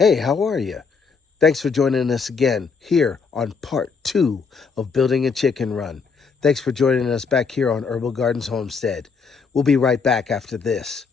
Hey, how are you? Thanks for joining us again here on part 2 of Building a Chicken Run. Thanks for joining us back here on Herbal Gardens Homestead. We'll be right back after this.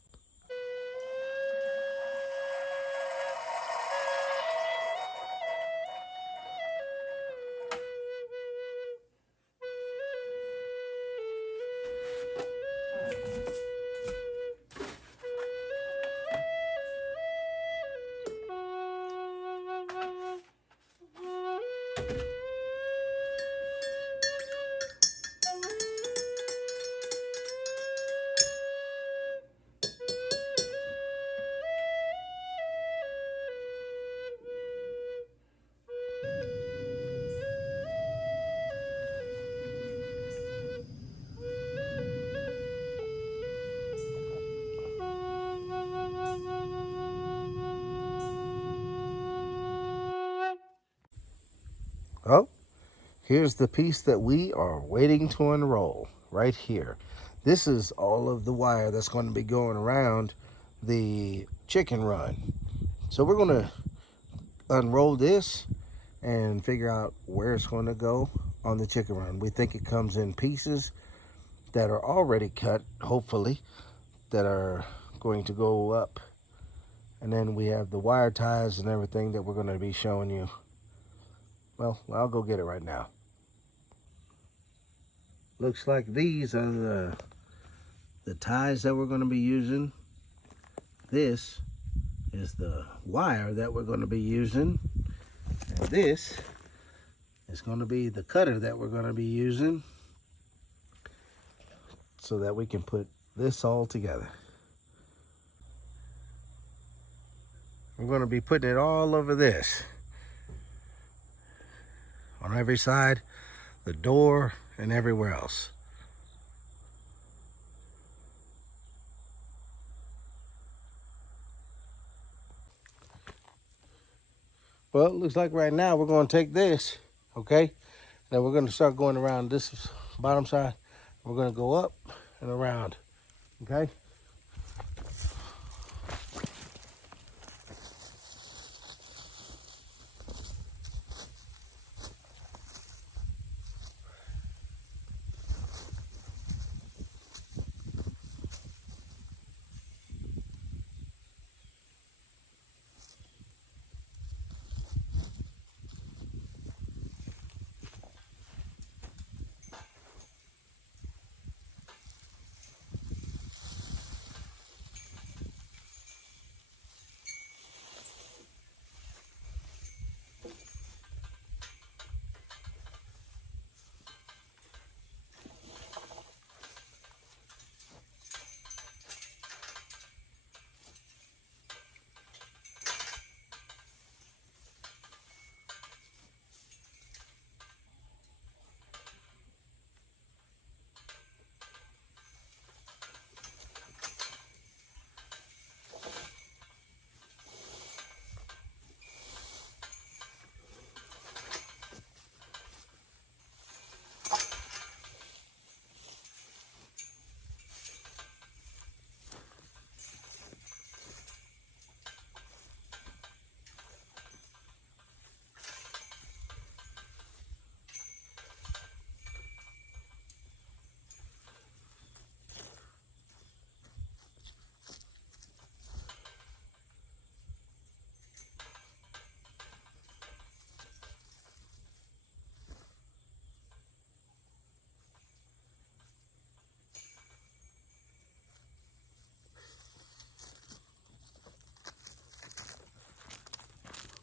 Oh, here's the piece that we are waiting to unroll right here. This is all of the wire that's going to be going around the chicken run. So we're going to unroll this and figure out where it's going to go on the chicken run. We think it comes in pieces that are already cut, hopefully, that are going to go up. And then we have the wire ties and everything that we're going to be showing you. Well, I'll go get it right now. Looks like these are the ties that we're going to be using. This is the wire that we're going to be using. And this is going to be the cutter that we're going to be using so that we can put this all together. We're going to be putting it all over this. On every side, the door, and everywhere else. Well, it looks like right now we're going to take this, okay? Then we're going to start going around this bottom side. We're going to go up and around, okay?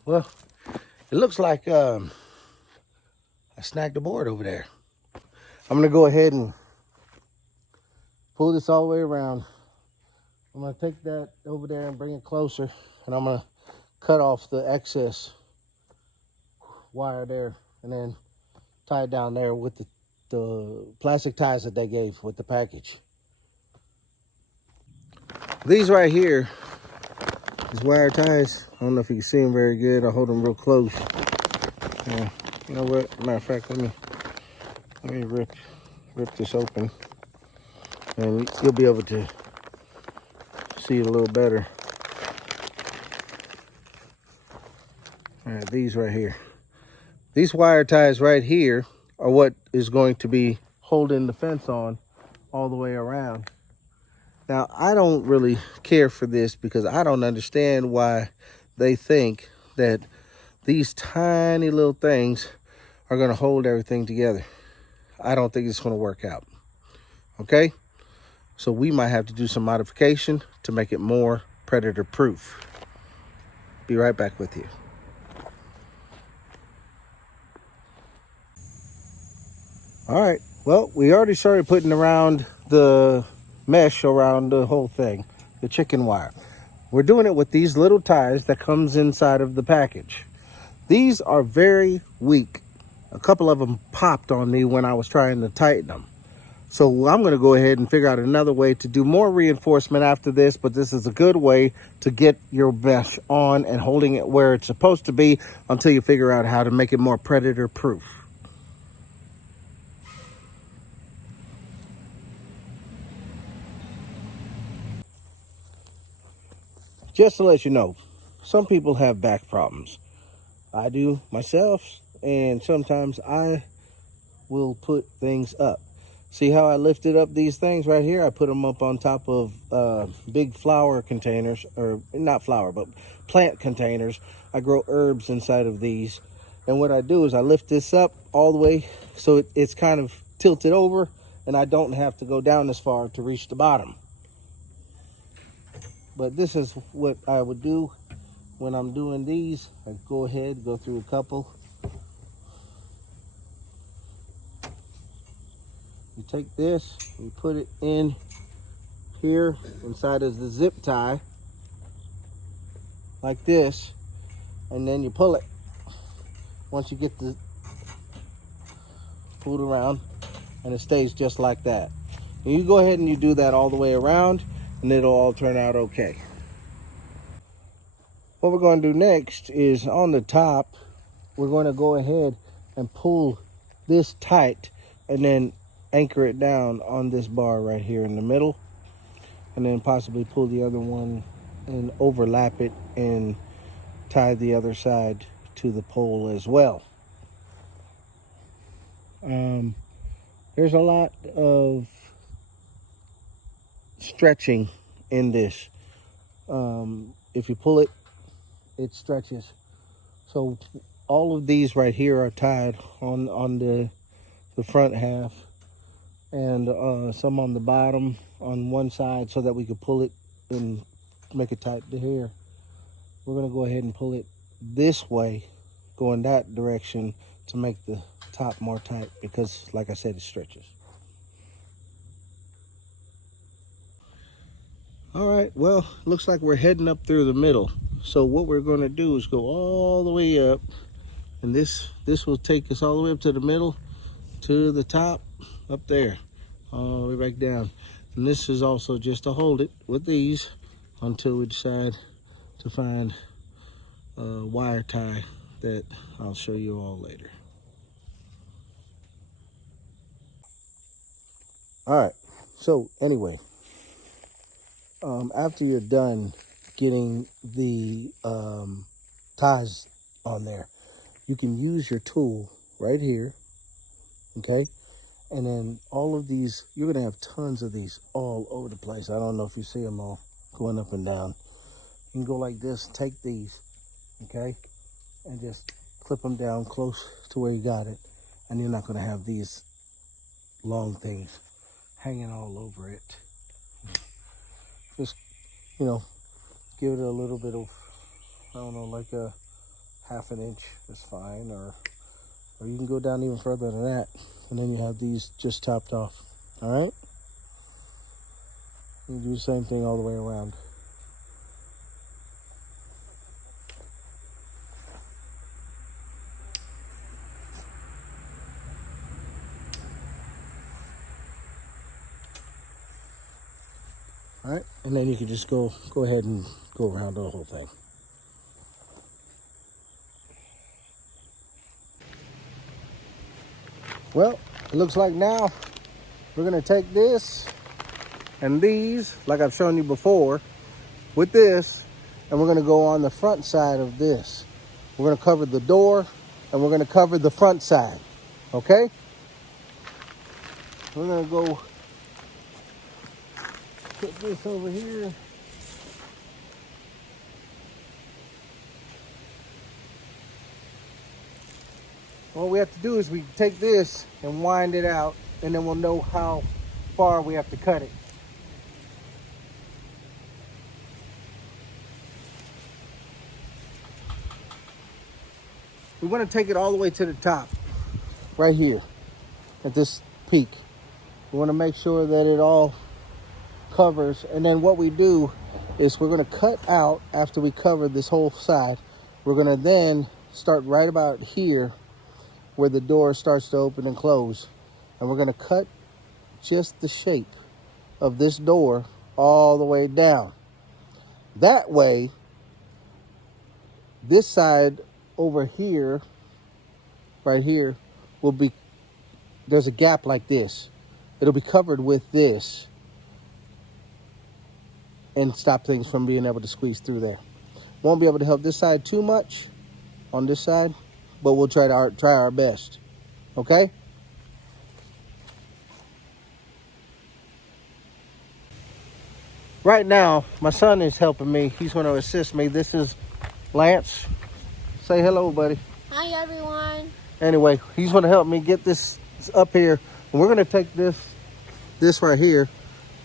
Well, it looks like I snagged a board over there. I'm going to go ahead and pull this all the way around. I'm going to take that over there and bring it closer. And I'm going to cut off the excess wire there and then tie it down there with the plastic ties that they gave with the package. These right here, these wire ties, I don't know if you can see them very good. I'll hold them real close. You know what? Matter of fact, let me rip this open, and you'll be able to see it a little better. All right, these right here. These wire ties right here are what is going to be holding the fence on all the way around. Now, I don't really care for this because I don't understand why they think that these tiny little things are going to hold everything together. I don't think it's going to work out. Okay? So we might have to do some modification to make it more predator proof. Be right back with you. All right, well, we already started putting around the mesh around the whole thing, the chicken wire. We're doing it with these little ties that comes inside of the package. These are very weak. A couple of them popped on me when I was trying to tighten them. So I'm gonna go ahead and figure out another way to do more reinforcement after this, but this is a good way to get your mesh on and holding it where it's supposed to be until you figure out how to make it more predator proof. Just to let you know, some people have back problems. I do myself, and sometimes I will put things up. See how I lifted up these things right here? I put them up on top of big flower containers, or not flower, but plant containers. I grow herbs inside of these. And what I do is I lift this up all the way so it's kind of tilted over, and I don't have to go down this far to reach the bottom. But this is what I would do when I'm doing these. I go ahead, go through a couple. You take this, you put it in here inside of the zip tie, like this, and then you pull it. Once you get pulled around, and it stays just like that. And you go ahead and you do that all the way around, and it'll all turn out okay. What we're going to do next is on the top, we're going to go ahead and pull this tight and then anchor it down on this bar right here in the middle, and then possibly pull the other one and overlap it and tie the other side to the pole as well. There's a lot of stretching in this. If you pull it, it stretches. So all of these right here are tied on the front half, and some on the bottom on one side so that we could pull it and make it tight to here. We're going to go ahead and pull it this way, go in that direction to make the top more tight because, like I said, it stretches. All right, well, looks like we're heading up through the middle. So what we're going to do is go all the way up, and this will take us all the way up to the middle, to the top, up there, all the way back down. And this is also just to hold it with these until we decide to find a wire tie that I'll show you all later. All right, so anyway, after you're done getting the ties on there, you can use your tool right here, okay? And then all of these, you're gonna have tons of these all over the place. I don't know if you see them all going up and down. You can go like this, take these, okay? And just clip them down close to where you got it. And you're not gonna have these long things hanging all over it. Just, you know, give it a little bit of, I don't know, like a ½ an inch is fine, or you can go down even further than that, and then you have these just topped off. All right, you do the same thing all the way around. All right, and then you can just go ahead and go around the whole thing. Well, it looks like now we're gonna take this and these, like I've shown you before, with this, and we're gonna go on the front side of this. We're going to cover the door, and we're going to cover the front side. Okay? We're going to go put this over here. What we have to do is we take this and wind it out, and then we'll know how far we have to cut it. We want to take it all the way to the top, right here, at this peak. We want to make sure that it all covers, and then what we do is we're going to cut out after we cover this whole side. We're going to then start right about here where the door starts to open and close, and we're going to cut just the shape of this door all the way down. That way, this side over here, right here, will be, there's a gap like this. It'll be covered with this and stop things from being able to squeeze through there. Won't be able to help this side too much on this side, but we'll try our best. Okay? Right now, my son is helping me. He's going to assist me. This is Lance. Say hello, buddy. Hi, everyone. Anyway, he's going to help me get this up here. And we're going to take this right here,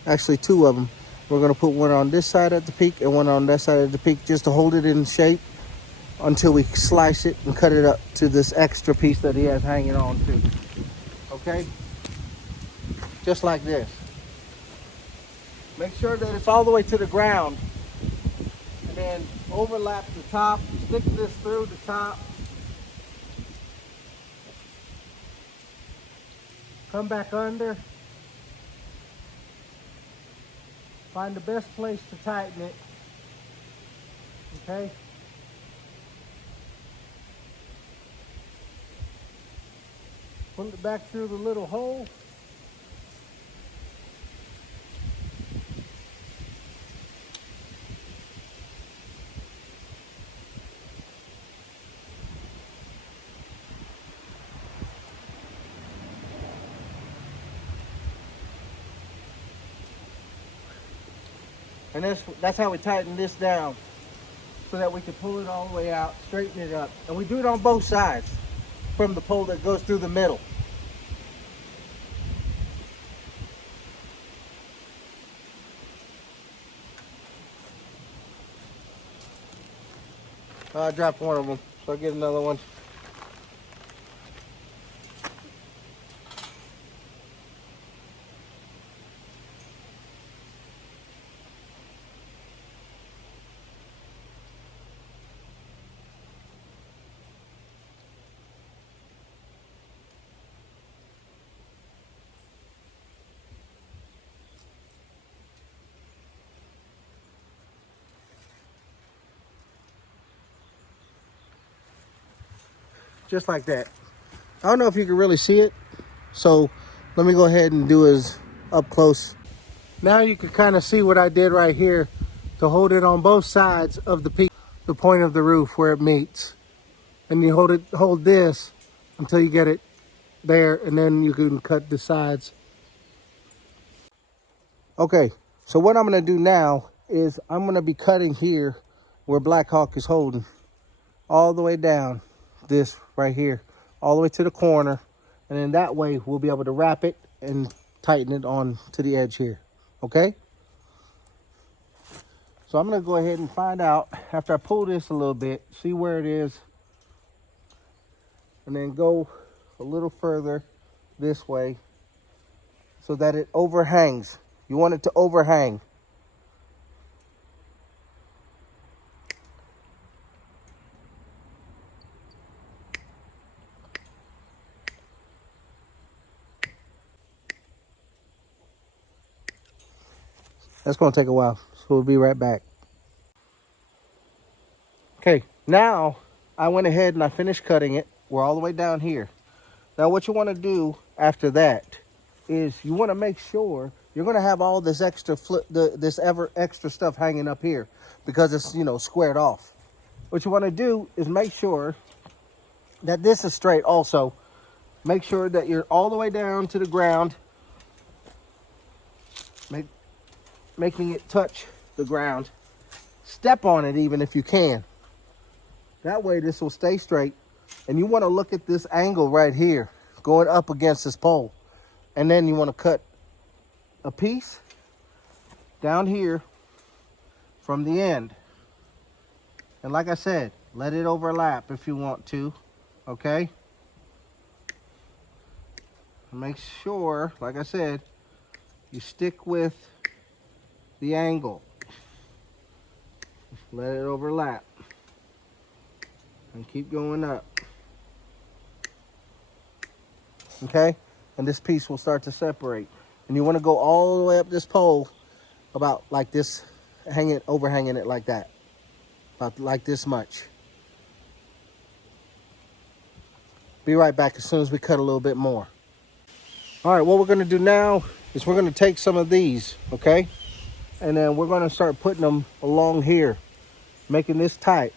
actually two of them. We're going to put one on this side at the peak and one on that side at the peak just to hold it in shape until we slice it and cut it up to this extra piece that he has hanging on to. Okay? Just like this. Make sure that it's all the way to the ground. And then overlap the top. Stick this through the top. Come back under. Find the best place to tighten it. Okay? Pull it back through the little hole. And that's how we tighten this down, so that we can pull it all the way out, straighten it up. And we do it on both sides from the pole that goes through the middle. I dropped one of them, so I'll get another one. Just like that. I don't know if you can really see it, so let me go ahead and do it up close. Now you can kind of see what I did right here to hold it on both sides of the peak, the point of the roof where it meets. And you hold this until you get it there, and then you can cut the sides. Okay, so what I'm gonna do now is I'm gonna be cutting here where Black Hawk is holding, all the way down this right here, all the way to the corner, and then that way we'll be able to wrap it and tighten it on to the edge here. Okay, so I'm gonna go ahead and find out after I pull this a little bit, see where it is, and then go a little further this way so that it overhangs. You want it to overhang. That's going to take a while, so we'll be right back. Okay, now I went ahead and I finished cutting it. We're all the way down here. Now what you want to do after that is you want to make sure you're going to have all this extra extra stuff hanging up here because it's, you know, squared off. what you want to do is make sure that this is straight also. Make sure that you're all the way down to the ground, making it touch the ground. Step on it even if you can. That way this will stay straight. And you want to look at this angle right here, going up against this pole. And then you want to cut a piece down here from the end. And like I said, let it overlap if you want to, okay? Make sure, like I said, you stick with the angle. Let it overlap. And keep going up. Okay? And this piece will start to separate. And you want to go all the way up this pole about like this, overhanging it like that. About like this much. Be right back as soon as we cut a little bit more. All right, what we're going to do now is we're going to take some of these, okay? And then we're going to start putting them along here, making this tight.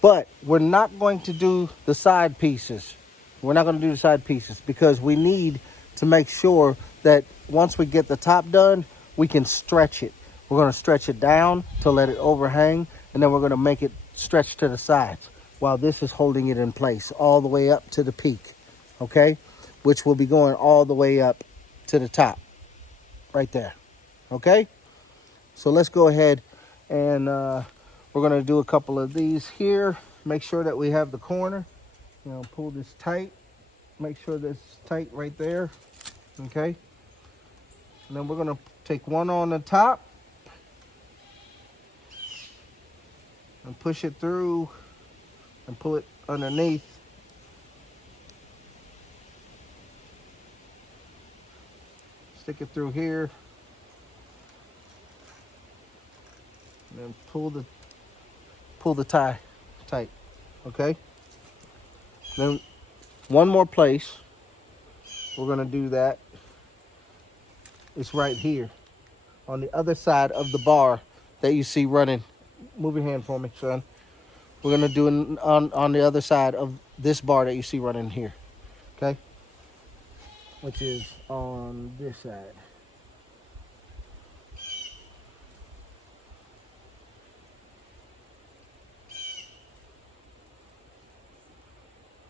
But we're not going to do the side pieces. We're not going to do the side pieces because we need to make sure that once we get the top done, we can stretch it. We're going to stretch it down to let it overhang, and then we're going to make it stretch to the sides while this is holding it in place all the way up to the peak, okay? Which will be going all the way up to the top, right there, okay? So let's go ahead and we're gonna do a couple of these here. Make sure that we have the corner. You know, pull this tight. Make sure that's tight right there, okay? And then we're gonna take one on the top and push it through and pull it underneath. Stick it through here, and then pull the tie tight, okay? Then one more place we're gonna do that. It's right here on the other side of the bar that you see running. Move your hand for me, son. We're gonna do it on the other side of this bar that you see running here, okay? Which is on this side.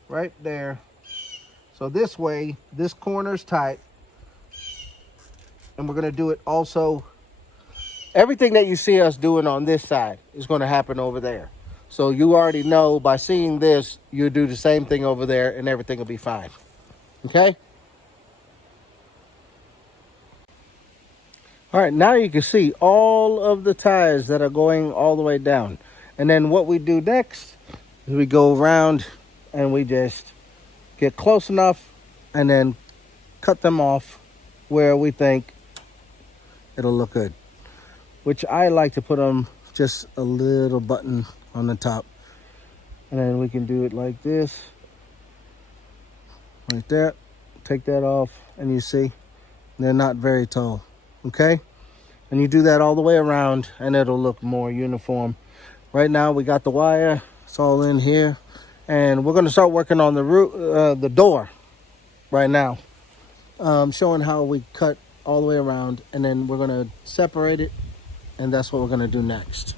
Right there. So this way, this corner's tight. And we're gonna do it also. Everything that you see us doing on this side is gonna happen over there. So you already know by seeing this, you do the same thing over there and everything will be fine, okay? All right, now you can see all of the ties that are going all the way down. And then what we do next is we go around and we just get close enough and then cut them off where we think it'll look good. Which I like to put them just a little button on the top. And then we can do it like this. Like that. Take that off and you see they're not very tall. Okay, and you do that all the way around and it'll look more uniform. Right now we got the wire, it's all in here, and we're going to start working on the door right now, showing how we cut all the way around, and then we're going to separate it, and that's what we're going to do next.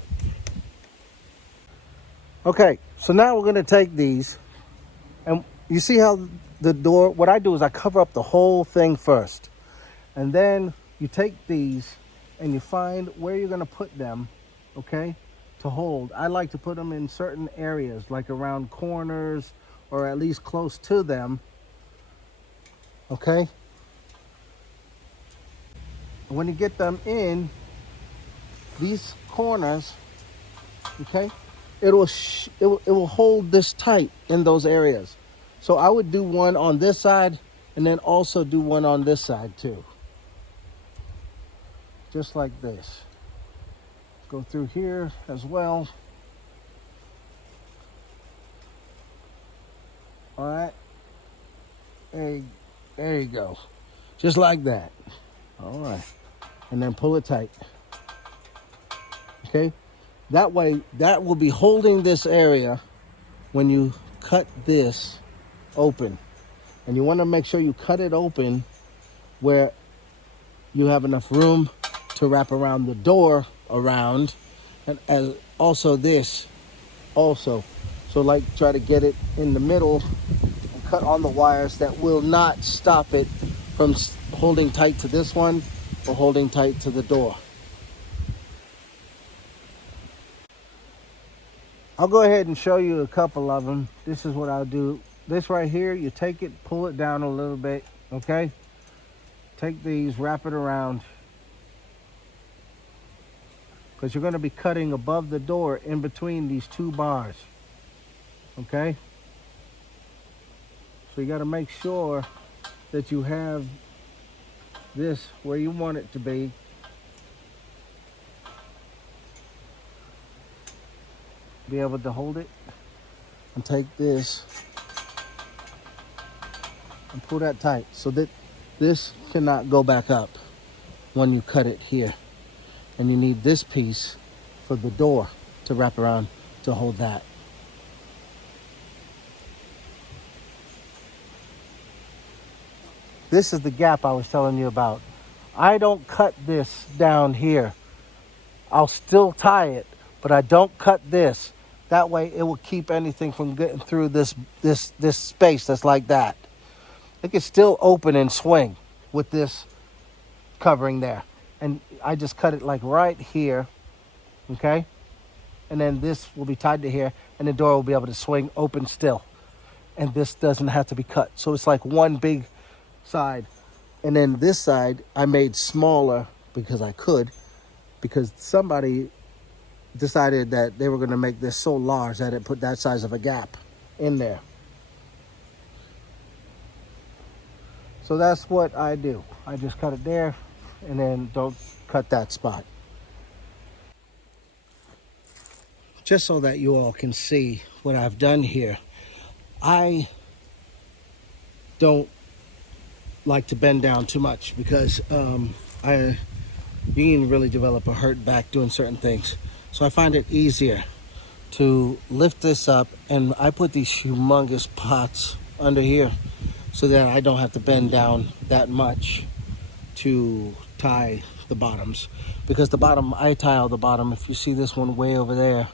Okay, so now we're going to take these, and you see how the door, what I do is I cover up the whole thing first, and then you take these and you find where you're going to put them, okay, to hold. I like to put them in certain areas, like around corners or at least close to them, okay? And when you get them in these corners, okay, it will hold this tight in those areas. So I would do one on this side and then also do one on this side too. Just like this. Go through here as well. All right. There you go. Just like that. All right. And then pull it tight. Okay. That way, that will be holding this area when you cut this open. And you want to make sure you cut it open where you have enough room to wrap around the door around, and as also this also. So like try to get it in the middle and cut on the wires that will not stop it from holding tight to this one or holding tight to the door. I'll go ahead and show you a couple of them. This is what I'll do. This right here, you take it, pull it down a little bit, okay? Take these, wrap it around, because you're going to be cutting above the door in between these two bars, okay? So you got to make sure that you have this where you want it to be. Be able to hold it and take this and pull that tight so that this cannot go back up when you cut it here. And you need this piece for the door to wrap around to hold that. This is the gap I was telling you about. I don't cut this down here. I'll still tie it, but I don't cut this. That way it will keep anything from getting through this space that's like that. It can still open and swing with this covering there. And I just cut it like right here, okay? And then this will be tied to here, and the door will be able to swing open still. And this doesn't have to be cut. So it's like one big side. And then this side I made smaller because I could, because somebody decided that they were going to make this so large that it put that size of a gap in there. So that's what I do. I just cut it there and then don't cut that spot. Just so that you all can see what I've done here. I don't like to bend down too much because you can really develop a hurt back doing certain things. So I find it easier to lift this up, and I put these humongous pots under here so that I don't have to bend down that much to tie the bottoms. Because the bottom, I tie all the bottom. If you see this one way over there,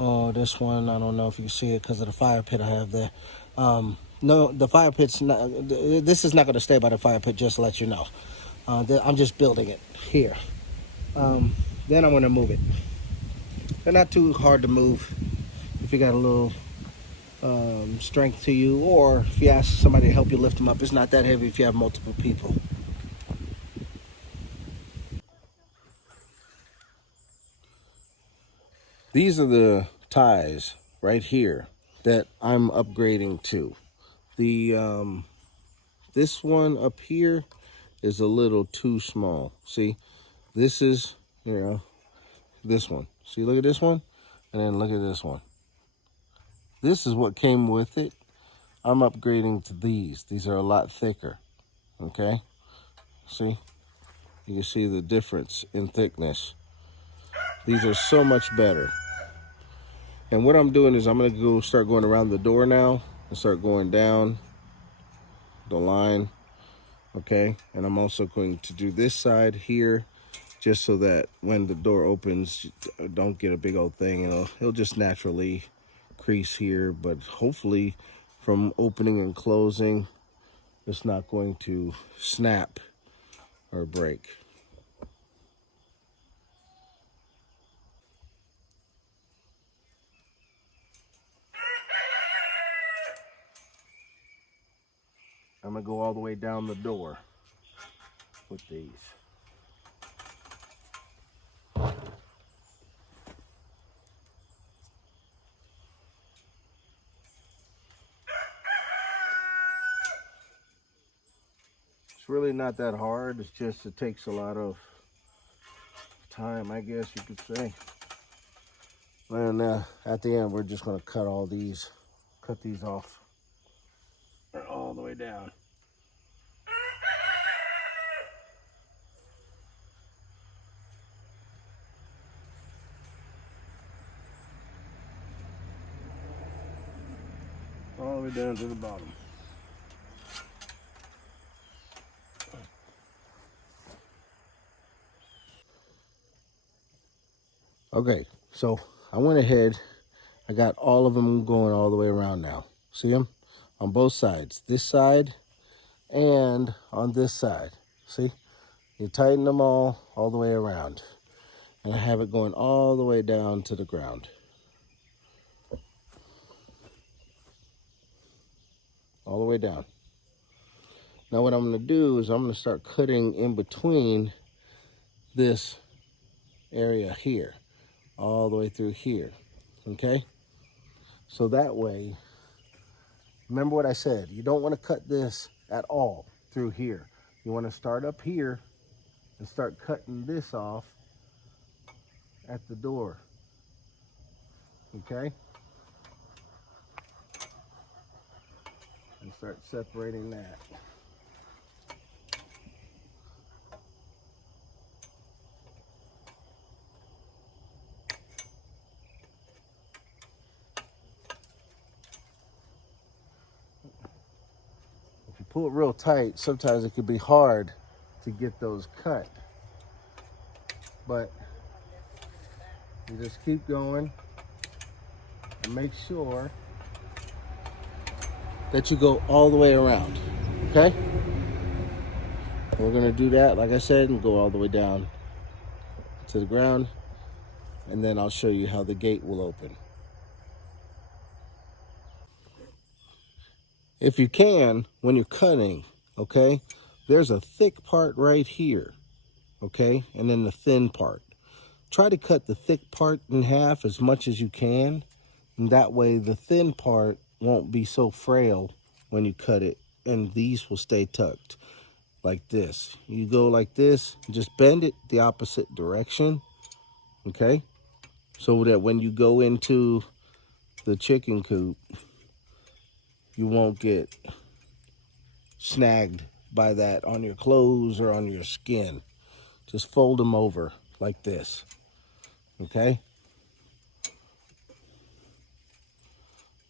oh, this one, I don't know if you see it because of the fire pit I have there. No, the fire pit's not, this is not going to stay by the fire pit, just to let you know. I'm just building it here. Then I'm going to move it. They're not too hard to move if you got a little strength to you, or if you ask somebody to help you lift them up. It's not that heavy if you have multiple people. These are the ties right here that I'm upgrading to. The this one up here is a little too small. See, this is, you know, this one. See, look at this one, and then look at this one. This is what came with it. I'm upgrading to these. These are a lot thicker, okay? See, you can see the difference in thickness. These are so much better. And what I'm doing is I'm gonna start going around the door now and start going down the line, okay? And I'm also going to do this side here, just so that when the door opens, don't get a big old thing. It'll just naturally crease here, but hopefully from opening and closing, it's not going to snap or break. I'm gonna go all the way down the door with these. It's really not that hard. It's just, it takes a lot of time, I guess you could say. And at the end, we're just gonna cut these off all the way down. all the way down to the bottom. Okay, so I went ahead. I got all of them going all the way around now. See them? On both sides. This side and on this side. See? You tighten them all the way around. And I have it going all the way down to the ground. All the way down. Now what I'm going to do is I'm going to start cutting in between this area here. All the way through here. Okay? So that way, remember what I said. You don't want to cut this at all through here. You want to start up here and start cutting this off at the door. Okay? And start separating that. If you pull it real tight, sometimes it can be hard to get those cut. But you just keep going and make sure that you go all the way around. Okay? We're going to do that, like I said, and go all the way down to the ground. And then I'll show you how the gate will open. If you can, when you're cutting, okay, there's a thick part right here, okay, and then the thin part. Try to cut the thick part in half as much as you can, and that way the thin part won't be so frail when you cut it, and these will stay tucked like this. You go like this, just bend it the opposite direction, okay, so that when you go into the chicken coop, you won't get snagged by that on your clothes or on your skin. Just fold them over like this, okay?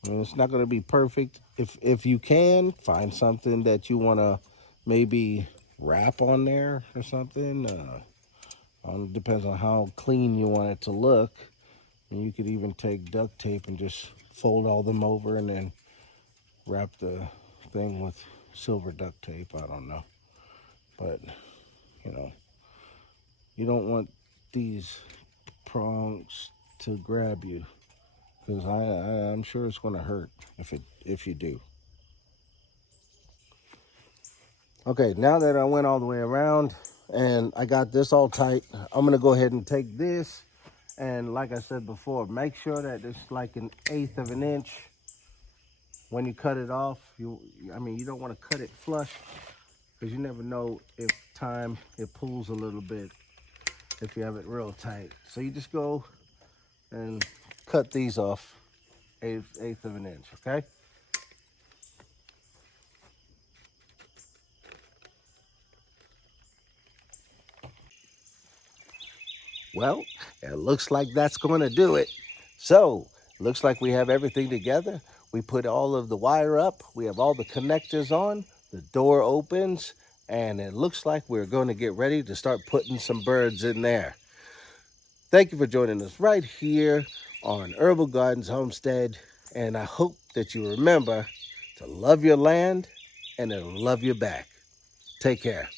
And it's not going to be perfect. If you can, find something that you want to maybe wrap on there or something. Depends on how clean you want it to look. And you could even take duct tape and just fold all them over and then wrap the thing with silver duct tape. I don't know. But, you know, you don't want these prongs to grab you, because I'm sure it's going to hurt if you do. Okay, now that I went all the way around and I got this all tight, I'm going to go ahead and take this, and like I said before, make sure that it's like 1/8 of an inch when you cut it off. You don't want to cut it flush, because you never know if it pulls a little bit if you have it real tight. So you just go and cut these off 1/8 of an inch, okay? Well, it looks like that's going to do it. So, looks like we have everything together. We put all of the wire up. We have all the connectors on. The door opens, and it looks like we're going to get ready to start putting some birds in there. Thank you for joining us right here on Herbal Gardens Homestead, and I hope that you remember to love your land and it'll love you back. Take care.